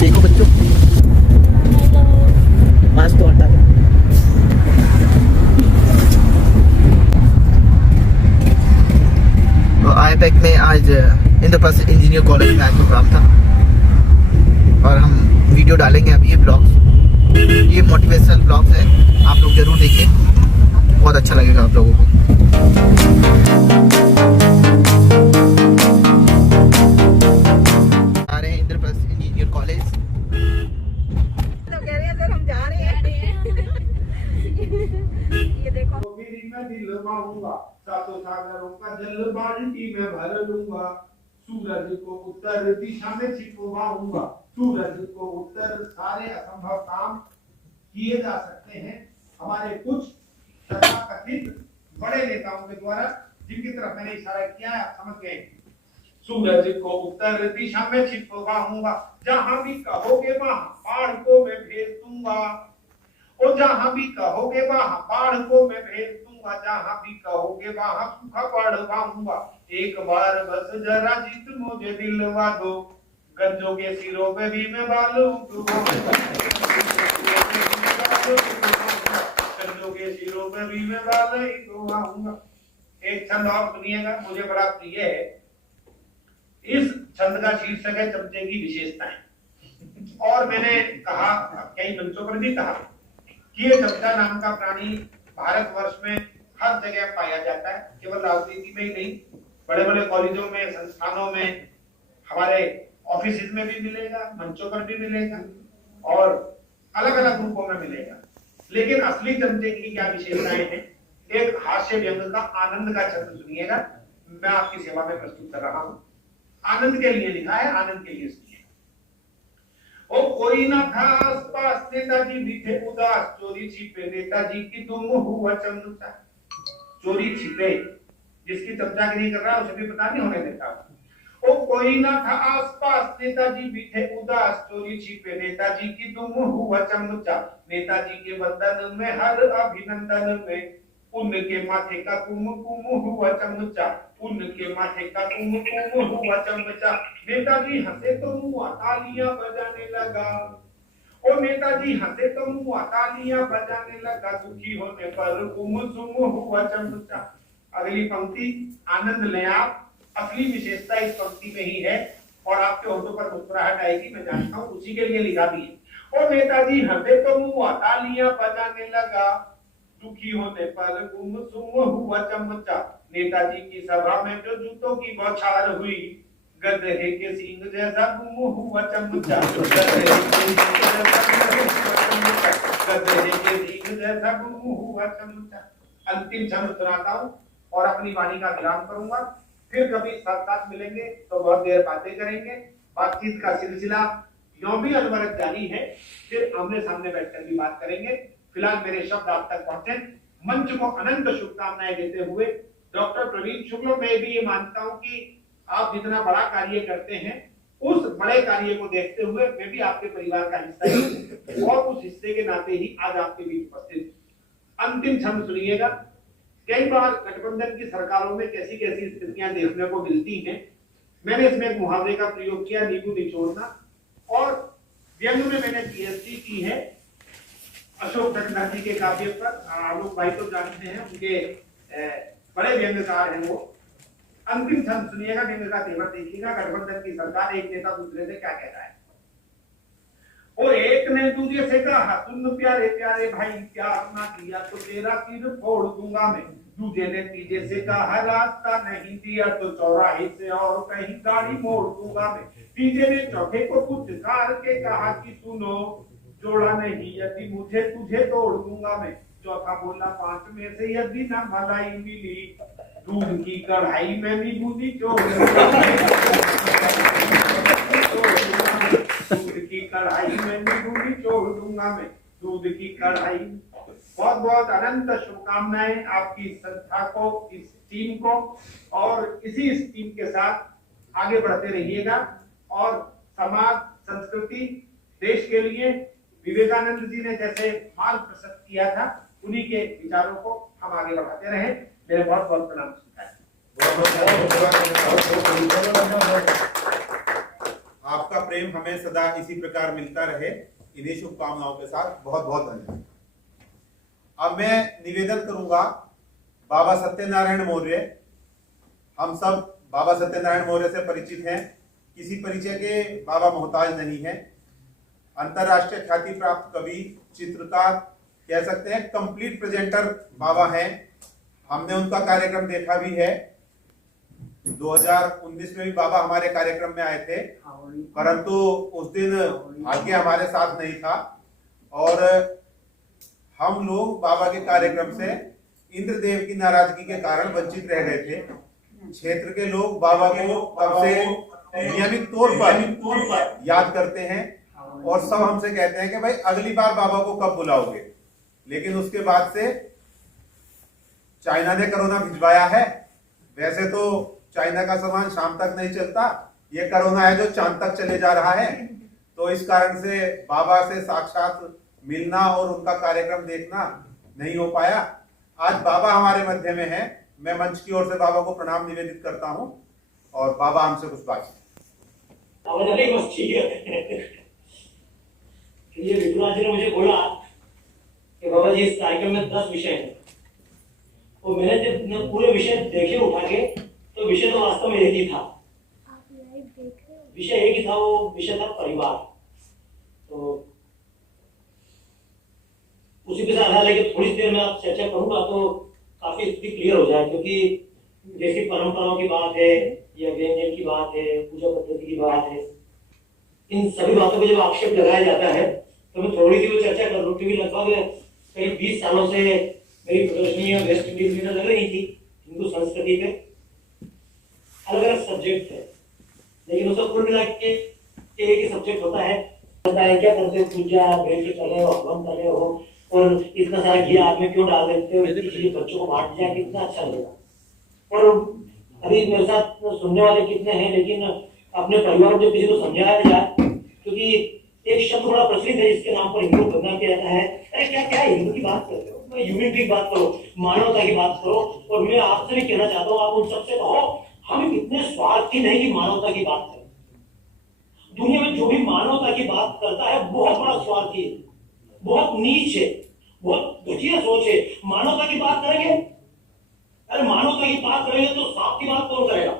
देखो बच्चों, मास्क तो हटा दो। तो आईपैक में आज इंद्रप्रस्थ इंजीनियर कॉलेज में आज प्रोग्राम था और हम वीडियो डालेंगे अभी। ये ब्लॉग्स, ये मोटिवेशनल ब्लॉग्स है, आप लोग जरूर देखिए, बहुत अच्छा लगेगा आप लोगों को। आ रहे हैं इंद्रप्रस्थ इंजीनियर कॉलेज। ये देखो, मैं दिलवाऊंगा, सातों सागरों का जल बाल्टी में भर लूंगा, सूरज को उत्तर दिशा में छिपवाऊंगा, सूरज को उत्तर। सारे असंभव काम किए जा सकते हैं हमारे कुछ तथाकथित बड़े नेताओं के द्वारा, जिनकी तरफ मैंने इशारा किया है, आप समझ गए। सूरज को उत्तर दिशा में छिपवाऊंगा, जहां भी कहोगे वहां बाढ़ को मैं भेज दूंगा, और जहां भी कहोगे वहां बाढ़ को मैं भेज दूंगा, जहां भी कहोगे वहां सूखा पड़वाऊंगा। एक बार बस जरा जीत मुझे दिलवा दो, गंजों के सिरों पे भी मैं बालू डुबाऊंगा, गंजों के सिरों पे भी मैं बालू डुबाऊंगा। एक छंद और सुनिएगा, मुझे बड़ा प्रिय है। इस छंद का शीर्षक है चमचे की विशेषताएं। और मैंने कहा, कई मंचों पर भी कहा कि ये चमचा नाम का प्राणी भारतवर्ष में हर जगह पाया जाता है, केवल राजनीति में ही नहीं, बड़े बड़े कॉलेजों में, संस्थानों में, हमारे ऑफिस में भी मिलेगा, मंचों पर भी मिलेगा और अलग अलग रूपों में मिलेगा। लेकिन असली चमचे की क्या विशेषताएं हैं, एक हास्य व्यंग का आनंद का छंद सुनिएगा, मैं आपकी सेवा में प्रस्तुत कर रहा हूं। आनंद के लिए लिखा है, आनंद के लिए सुनिए। ओ कोई ना था आसपास, नेताजी भी थे उदास, चोरी छिपे नेताजी की तुम हुआ चमचा। चोरी छिपे, जिसकी चमचागिरी कर रहा है उसे भी पता नहीं होने देता। ओ कोई ना था आसपास, नेताजी भी थे उदास, चोरी छिपे नेताजी की तुम हुआ चमचा। नेताजी के वतन में हर अभिनंदन में, उनके माथे का कुमकुम हुआ चमचा, उनके माथे का कुमकुम हुआ चमचा। नेताजी हंसे तो मुआ तालियां बजाने लगा, ओ नेताजी हंसे तो मुआ तालियां बजाने लगा, दुखी होने पर गुमसुम हुआ चमचा। अगली पंक्ति आनंद लें आप, असली विशेषता इस पंक्ति में ही है और आपके होठों पर मुस्कुराहट आएगी, मैं जानता हूं, उसी के लिए लिखा भी है। ओ नेताजी हंसे तो मुआ तालियां बजाने लगा, दुखी होने पर गुमसुम हुआ चमचा। नेताजी की सभा में जो जूतों की बौछार हुई, गधे के सींग जैसा गुम हुआ चमचा, गधे के सींग जैसा गुम हुआ चमचा। अंतिम छंद सुनाता हूं और अपनी वाणी का विराम करूंगा, फिर कभी साथ साथ मिलेंगे तो बहुत देर बातें करेंगे। बातचीत का सिलसिला यूं भी अनवरत जारी है, फिर आमने सामने बैठकर भी बात करेंगे। फिलहाल मेरे शब्द आप तक पहुंचे, मंच को अनंत शुभकामनाएं देते हुए डॉक्टर प्रवीण शुक्ल, मैं भी ये मानता हूं कि आप जितना बड़ा कार्य करते हैं, उस बड़े कार्य को देखते हुए मैं भी आपके परिवार का हिस्सा हूं और उस हिस्से के नाते ही आज आपके बीच उपस्थित। अंतिम छंद सुनिएगा। कई बार गठबंधन की सरकारों में कैसी कैसी स्थितियां देखने को मिलती हैं। मैंने इसमें एक मुहावरे का प्रयोग किया, नींबू निचोड़ना, और व्यंग में मैंने पीएचडी की है अशोक चक्रवर्ती के काव्य पर। आलोक भाई तो जानते हैं, उनके बड़े व्यंग्यकार हैं वो। अंतिम छंद सुनिएगा, व्यंग का तेवर देखिएगा। गठबंधन की सरकार, एक नेता दूसरे से क्या कह रहा है। और एक ने दूसरे से कहा, सुन प्यारे प्यारे भाई, प्यार ना किया तो तेरा सिर फोड़ दूंगा मैं। दूसरे ने तीसरे से कहा, रास्ता नहीं दिया तो चौराहे से और कहीं गाड़ी मोड़ दूंगा मैं। तीसरे ने चौथे को पुचकार के कहा कि सुनो, जोड़ा नहीं यदि मुझे तुझे तोड़ दूंगा मैं। चौथा बोला, पांच में से यदि ना मलाई मिली, दूध की कढ़ाई में नींबू निचोड़ दूंगा मैं। दूध की कढ़ाई में नींबू निचोड़ दूंगा मैं, दूध की कढ़ाई। बहुत बहुत अनंत शुभकामनाएं आपकी संस्था को, इस टीम को, और इसी टीम के साथ आगे बढ़ते रहिएगा और समाज, संस्कृति, देश के लिए विवेकानंद जी ने जैसे मार्ग प्रशस्त किया था, उन्हीं के विचारों को हम आगे बढ़ाते रहे। मेरे बहुत बहुत प्रणाम स्वीकार। आपका प्रेम हमें सदा इसी प्रकार मिलता रहे। इन्हीं शुभकामनाओं के साथ बहुत बहुत धन्यवाद। अब मैं निवेदन करूंगा बाबा सत्यनारायण मौर्य। हम सब बाबा सत्यनारायण मौर्य से परिचित हैं, किसी परिचय के बाबा मोहताज नहीं है। अंतरराष्ट्रीय ख्याति प्राप्त कवि, चित्रकार, कह सकते हैं कंप्लीट प्रेजेंटर बाबा हैं। हमने उनका कार्यक्रम देखा भी है। 2019 में भी बाबा हमारे कार्यक्रम में आए थे, परंतु उस दिन भाग्य हमारे साथ नहीं था और हम लोग बाबा के कार्यक्रम से इंद्रदेव की नाराजगी के कारण वंचित रह गए थे। क्षेत्र के लोग बाबा को तब से नियमित तौर पर याद करते हैं और सब हमसे कहते हैं कि भाई अगली बार बाबा को कब बुलाओगे। लेकिन उसके बाद से चाइना ने कोरोना भिजवाया है। वैसे तो चाइना का सामान शाम तक नहीं चलता, ये कोरोना है जो चांद तक चले जा रहा है। तो इस कारण से बाबा से साक्षात मिलना और उनका कार्यक्रम देखना नहीं हो पाया। आज बाबा हमारे मध्य में है। मैं मंच की ओर से बाबा को प्रणाम निवेदित करता हूं और बाबा हमसे कुछ बात। ये विद्वान जी ने मुझे बोला कि बाबा जी इस कार्यक्रम में 10 विषय हैं और मैंने जब पूरे विषय देखे उठा के तो विषय तो वास्तव में एक ही था। विषय एक ही था, वो विषय था परिवार। तो उसी के साथ लेकिन थोड़ी देर में आप चर्चा करूंगा तो काफी स्थिति क्लियर हो जाए, क्योंकि जैसी परंपराओं की बात है या व्यंजन की बात है, पूजा पद्धति की बात है, इन सभी बातों को जब आक्षेप लगाया जाता है तो मैं थोड़ी सी वो चर्चा कर लूँ। क्योंकि लगभग करीब 20 सालों से मेरी प्रदर्शनी वेस्ट इंडीज में लग रही थी हिंदू संस्कृति पे, अलग अलग सब्जेक्ट है, लेकिन उसको कुल मिला के एक ही सब्जेक्ट होता है। क्या करते हो, पूजा बैठ के कर रहे हो, हवन कर रहे हो और इतना सारा घी आग में क्यों डाल देते हो, इसलिए बच्चों को बांट दिया, कितना अच्छा लगेगा। और अभी मेरे साथ सुनने वाले कितने हैं, लेकिन अपने परिवार में किसी को समझाया जाए, क्योंकि एक शब्द बड़ा प्रचलित है जिसके नाम पर हिंदू बदनाम किया जाता है। अरे क्या क्या हिंदू की बात करते हो, यूनिटी की बात करो, मानवता की बात करो। और मैं आपसे भी कहना चाहता हूँ, आप उन सबसे कहो हम इतने स्वार्थी नहीं कि मानवता की बात करें। दुनिया में जो भी मानवता की बात करता है बहुत बड़ा स्वार्थी है, बहुत नीच है, बहुत घटिया सोच है। मानवता की बात करेंगे, अरे मानवता की बात करेंगे तो सांप की बात कौन करेगा,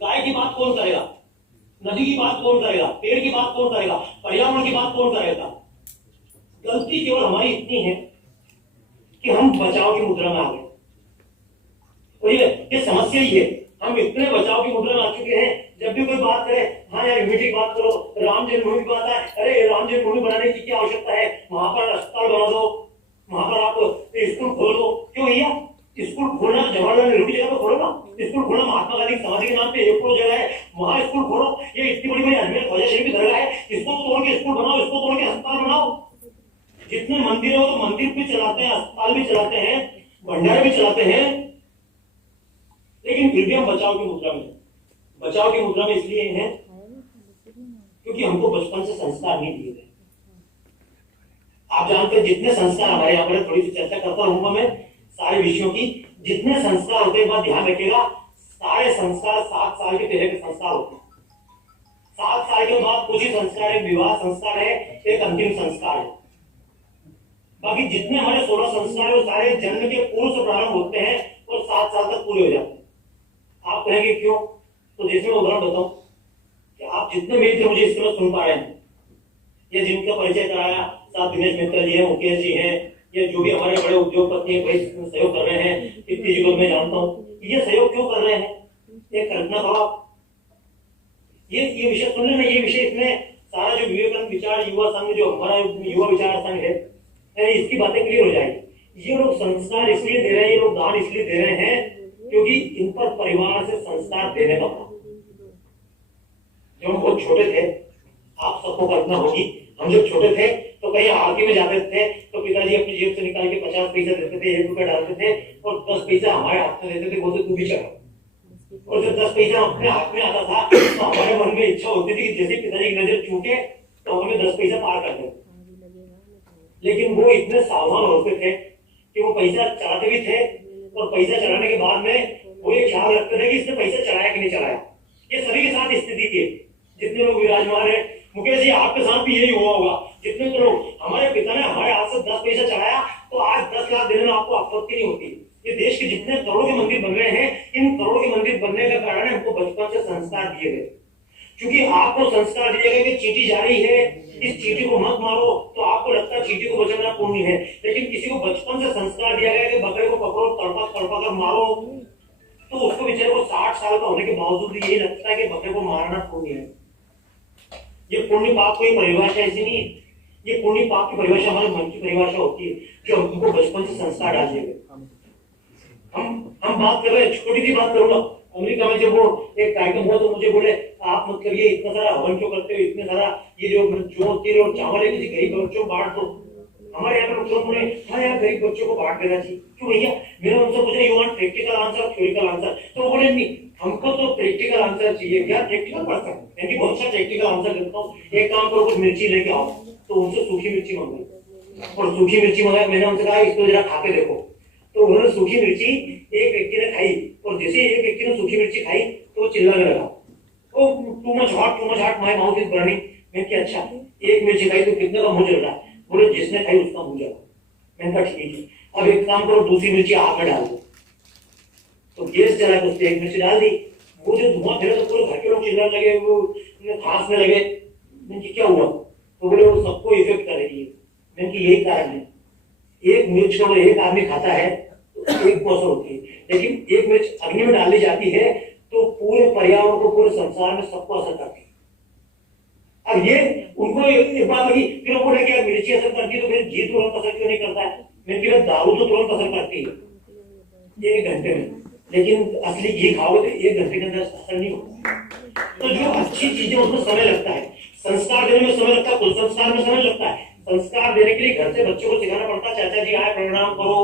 गाय की बात कौन करेगा, नदी की बात कौन करेगा, पेड़ की बात कौन करेगा, पर्यावरण की बात कौन करेगा। गलती केवल हमारी इतनी है कि हम बचाव की मुद्रा में आ गए। और ये समस्या ही है, हम इतने बचाव की मुद्रा में आ चुके हैं। जब भी कोई बात करे, हाँ यार यूनिटी की बात करो, राम जन्मभूमि की बात है, अरे राम जन्मभूमि बनाने की क्या आवश्यकता है, वहां पर अस्पताल बना दो, वहां पर आप स्कूल खोल दो। क्यों भैया, स्कूल खोलना जवाहरलाल नेहरू की जगह पे खोलो ना, स्कूल खोलना महात्मा गांधी की समाधि के नाम पे एक जगह है, वहां स्कूल खोलो। ये इतनी बड़ी बड़ी अजमेर ख्वाजा शरीफ की दरगाह है, इसको तोड़ के स्कूल बनाओ, इसको तोड़ के अस्पताल बनाओ। जितने मंदिर है वो तो मंदिर भी चलाते हैं, अस्पताल भी चलाते हैं, भंडारे भी चलाते हैं, लेकिन फिर भी हम बचाव की मुद्रा में। बचाव की मुद्रा में इसलिए है क्योंकि हमको बचपन से संस्कार नहीं दिए गए। आप जानते हैं जितने संस्कार हमारे यहाँ पर, थोड़ी सी चर्चा करता रहूंगा मैं सारे विषयों की, जितने संस्कार होते हैं, बात ध्यान रखिएगा, सारे संस्कार 7 साल के पहले के संस्कार होते हैं। 7 साल के बाद कुछ ही संस्कार, एक विवाह संस्कार है, एक अंतिम संस्कार है। बाकी जितने हमारे 16 संस्कार है वो सारे जन्म के पूर्व से प्रारंभ होते हैं और 7 साल तक पूरे हो जाते हैं। आप कहेंगे क्यों, तो जैसे मैं उदाहरण बताऊं कि आप जितने मित्र मुझे इस तरह सुन पा रहे हैं, या जिनका परिचय कराया, साथ दिनेश मित्र जी हैं, मुकेश जी हैं, या जो भी हमारे बड़े उद्योगपति हैं, भाई सहयोग कर रहे हैं, कितनी जी को मैं जानता हूँ, ये सहयोग क्यों कर रहे हैं, ये कल्पना करो। ये विषय सुन लेना, ये विषय इसमें सारा जो विवेकानंद विचार युवा संघ, जो हमारा युवा विचार संघ है, इसकी बातें क्लियर हो जाएगी। ये लोग संस्कार इसलिए दे रहे हैं, ये लोग दान इसलिए दे रहे हैं क्योंकि इन पर परिवार से संस्कार देने का था। जब हम बहुत छोटे थे, आप सबको कल्पना होगी, हम जब छोटे थे तो कहीं आरती में जाते थे तो पिताजी अपनी जेब से निकाल के 50 पैसा देते थे, 1 रुपया डालते थे और 10 पैसा हमारे हाथ में देते थे, बोलते तू भी चढ़ा। और जब 10 पैसा अपने हाथ में आता था तो हमारे मन में इच्छा होती थी कि जैसे पिताजी की नजर छूटे तो हमें 10 पैसा पार कर दे। लेकिन वो इतने सावधान होते थे कि वो पैसा चढ़ाते भी थे और पैसा चढ़ाने के बाद में वो ये ख्याल रखते थे कि इसने पैसा चढ़ाया कि नहीं चढ़ाया। ये सभी के साथ स्थिति थी। जितने लोग विराजमान है, मुकेश जी आपके साथ भी यही हुआ होगा। जितने तो लोग, हमारे पिता ने हमारे हाथ से 10 पैसा चढ़ाया तो आज 10 लाख देने में आपको आपत्ति नहीं होती। ये देश के जितने करोड़ों के मंदिर बन रहे हैं, इन करोड़ों के मंदिर बनने का कारण है हमको बचपन से संस्कार दिए गए। क्योंकि आपको संस्कार दिया गया कि चींटी जा रही है, इस चींटी को मत मारो, तो आपको लगता है चींटी को बचाना पुण्य है। लेकिन किसी को बचपन से संस्कार दिया गया कि बकरे को पकड़ो, तड़पा तड़पा कर मारो, तो उसको बेचारे को 60 साल का होने के बावजूद भी यही लगता है कि बकरे को मारना पुण्य है। ये पुण्य पाप कोई परिभाषा ऐसी नहीं है। ये पुण्य पाप की परिभाषा हमारे मन की परिभाषा होती है, जो हमको बचपन से संस्कार डाल दिए गए। हम बात कर रहे हैं, छोटी सी बात करूंगा। अमेरिका में जब वो एक कार्यक्रम हुआ तो मुझे बोले आप मतलब ये इतना सारा हवन क्यों करते हो, इतने सारा ये जो तेल और चावल है किसी गरीब बच्चों को बांट दो। हमारे यहाँ पे बच्चों बोले हाँ यार गरीब बच्चों को बांट देना चाहिए। क्यों भैया? मैंने उनसे पूछा you want practical answer theoretical answer? तो बोले नहीं, हमको तो प्रैक्टिकल आंसर चाहिए। क्या प्रैक्टिकल पढ़ सकते हैं? बहुत अच्छा प्रैक्टिकल आंसर देता हूँ। एक काम करो, कुछ मिर्ची लेके आओ। तो उनसे सूखी मिर्ची मंगाई और सूखी मिर्ची मंगाई। मैंने उनसे कहा इसको जरा खा के देखो। तो उन्होंने सूखी मिर्ची एक व्यक्ति ने खाई और जैसे एक व्यक्ति ने सूखी मिर्ची खाई तो वो चिल्लाने लगा, oh too much hot, my mouth is burning. मैं क्या अच्छा एक मिर्ची खाई तो कितने का मुंह जल रहा है? बोले जिसने खाई उसका मुंह जला। मैंने कहा ठीक है, अब एक काम करो दूसरी मिर्ची आग में डाल दो। तो गैस जला के उसने एक मिर्ची डाल दी। वो जो धुआं फिरा तो पूरे घर के लोग चिल्लाने लगे, वो खांसने लगे। मैंने क्या हुआ? तो बोले वो सबको इफेक्ट कर रही है। मैंने यही कारण है, एक मिर्च को एक आदमी खाता है तो एक कौशल होती है, लेकिन एक मिर्च अग्नि में डाली जाती है तो पूरे पर्यावरण को, पूरे संसार में सबको असर करती है। अब ये उनको एक बात लगी, फिर वो बोले कि मिर्ची असर करती है तो फिर घी तुरंत असर क्यों नहीं करता है? मैंने कहा दारू तो तुरंत असर करती है 1 घंटे में, लेकिन असली घी खाओगे तो 1 घंटे के अंदर असर नहीं होता। तो जो अच्छी चीजें उसमें समय लगता है, संस्कार देने में समय लगता है, कुल संस्कार में समय लगता है। संस्कार देने के लिए घर से बच्चों को सिखाना पड़ता है, चाचा जी आए प्रणाम करो।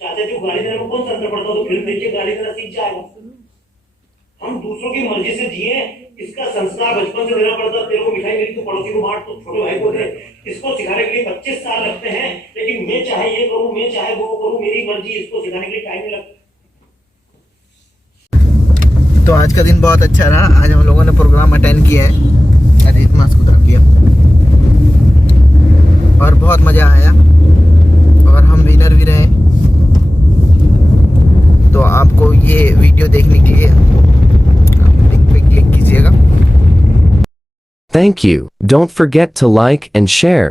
चाचा जी को गाली देने में कौन सा अंतर पड़ता है? तो फिर देखिए गाली देना सीख जाएगा। हम दूसरों की मर्जी से जिए, इसका संस्कार बचपन से देना पड़ता है। तेरे को मिठाई मिली तो पड़ोसी को बांट, तो छोटे भाई को दे। इसको सिखाने के लिए 25 साल लगते हैं, लेकिन मैं चाहे ये करूं, मैं चाहे वो करूं, मेरी मर्जी, इसको सिखाने के लिए टाइम नहीं लगता। तो आज का दिन बहुत अच्छा रहा। आज हम लोगों ने प्रोग्राम अटेंड किया है, अजीत मास्क उतार किया और बहुत मज़ा आया और हम विनर भी रहे। तो आपको ये वीडियो देखने के लिए लिंक पे क्लिक कीजिएगा। Thank you. Don't forget to like and share.